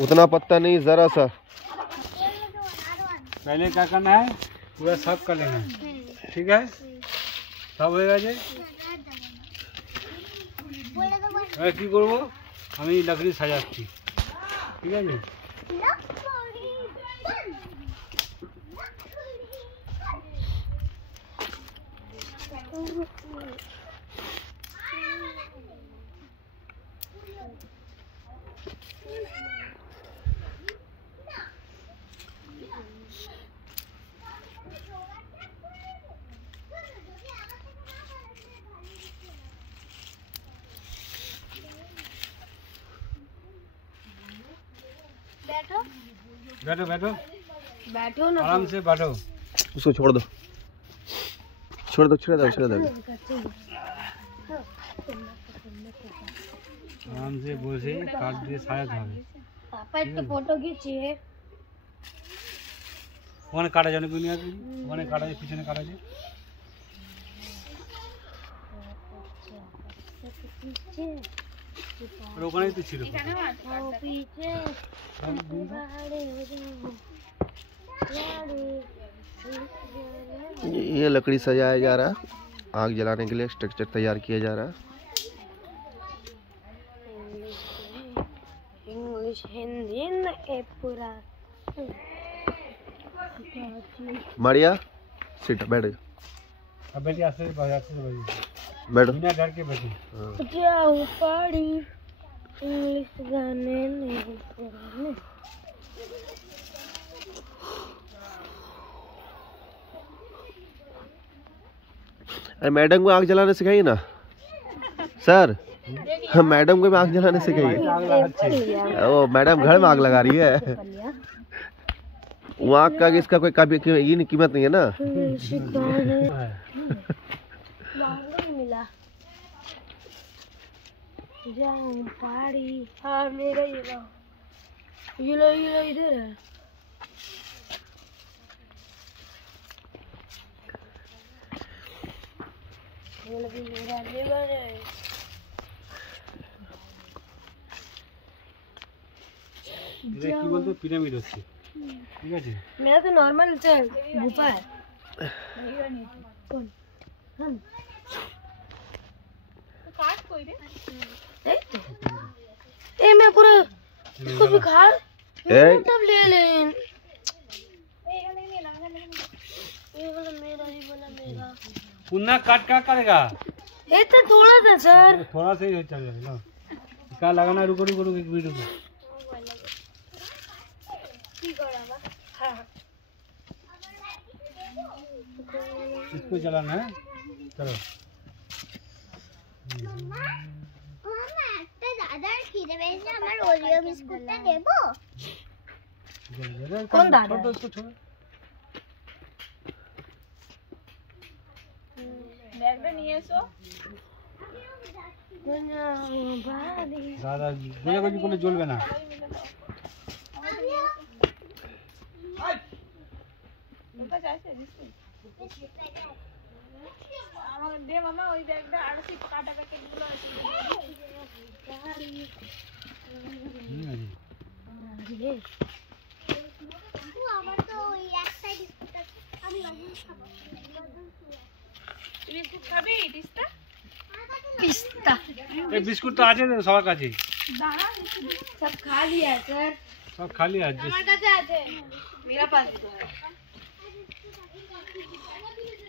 उतना पत्ता नहीं, जरा सा। पहले क्या करना है, पूरा साफ कर लेना है, ठीक है। सब होएगा जी। কি করব, আমি लकड़ी সাজাচ্ছি, ঠিক আছে। बैठो बैठो बैठो ना, आराम से बैठो। उसको छोड़ दो, छोड़ दो, छोड़ दो, छोड़ दो। आराम से বসে কাট দিয়ে সাজাতে হবে। পাপা একটা ফটো খিচিয়ে ওখানে কাটা জানে কোন আছে, ওখানে কাটা যায়, পিছনে কাটা যায়। আর ওখানেই তো ছিল। ये लकड़ी सजाया जा रहा है, आग जलाने के लिए स्ट्रक्चर तैयार किया जा रहा है। इंग्लिश हिंदी न पूरा। मारिया सीट बैठ जा। अब बैठिए, आस्ते से बैठिए, बैठो, बिना डर के बैठिए। जाओ पढ़ी इंग्लिश गाने नहीं पुराने। अरे मैडम को आग जलाने सिखाइए ना सर। मैडम को भी आग जलाने सिखाइए। ओ मैडम घर में आग लगा रही है। वो आग का इसका कोई कभी ये नहीं, कीमत नहीं है ना। मिला जाऊं पहाड़ी। हाँ मेरा ये लो इधर है। ये लगी मेरा लेबर है। এটা কি বলতো, পিরামিড হচ্ছে, ঠিক আছে। मेरा तो नॉर्मल चल गुफा है। कौन हम काट कोई रे ए मैं पूरा इसको भी खा तब ले ले। ये वाला मेरा, ये वाला मेरा। पुन्ना काट क्या करेगा, ये तो थोड़ा सा सर, थोड़ा सा ही चल जाएगा। क्या लगाना, रुको रुको रुको, एक मिनट रुको। इसको चलाना है, चलो। कौन दादा? उसको छोड़ो। দাদা গোজাগজি করলে চলবে না। দে মামা ওই ব্যাগটা আর সেই কাটা প্যাকেটগুলো আছে। আমার তো ওই এক সাইড আমি খাবো। তুমি বিস্কুট খাবি? পিস্তা পিস্তা এই বিস্কুট তো আছে সবার কাছে। दादा सब खा लिया सर, सब खा लिया। हमारे काছে আছে, मेरा पास तो है।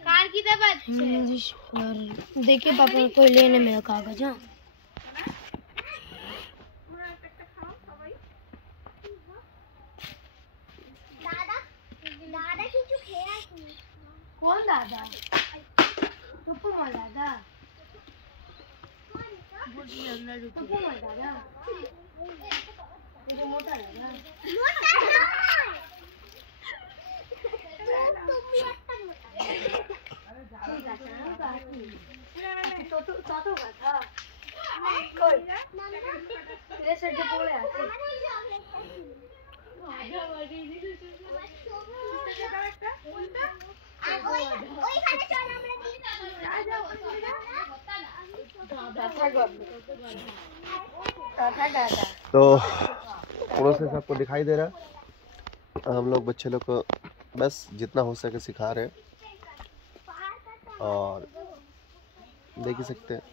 कार की दबा देखिए पापा कोई लेने मेरा कागज। हाँ दादा दादा की जो खेला कौन दादा? टुप्पू मार दादा, टुप्पू मार दादा, ये मोटा दादा, मोटा तो पड़ोस से सबको दिखाई दे रहा है। हम लोग बच्चे लोग को बस जितना हो सके सिखा रहे हैं और देख ही सकते हैं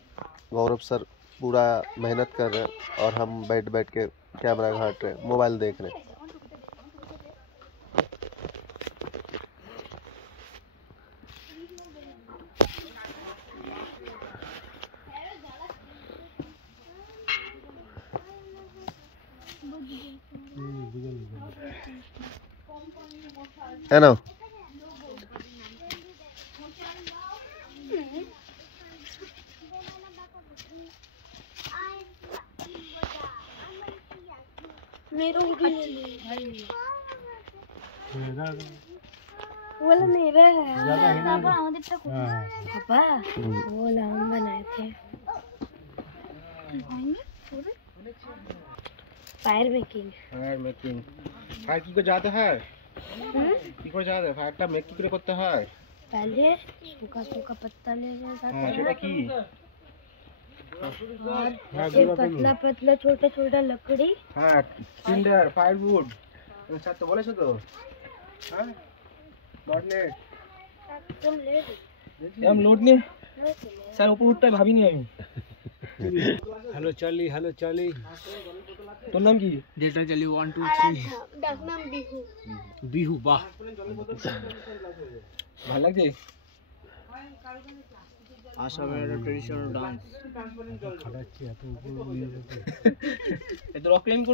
गौरव सर पूरा मेहनत कर रहे हैं और हम बैठ बैठ के कैमरा घाट रहे हैं, मोबाइल देख रहे हैं। है ना? मेरा भी वाला मेरा है पापा वो हम बनाए थे फायर मेकिंग ফায়ার কি করে যাতে হয় কি করে যাতে ফায়ারটা মেক কি করে করতে হয় पहले सूखा सूखा पत्ता ले जाता হ্যাঁ সেটা কি फिर पतला पतला छोटा छोटा लकड़ी হ্যাঁ টিন্ডার ফায়ারউড তুমি স্যার তো বলেছো তো হ্যাঁ নট নেট तुम ले हम लोड ने স্যার উপর উঠতে ভাবিনি আমি हेलो चार्ली, हेलो चार्ली। তোর নাম কি डेल्टा चार्ली 1 2 3 डाकनाम बिहू बिहू वाह ভালো লাগছে आसामेर ट्रेडिशनल डांस এত রক ক্লাইম্ব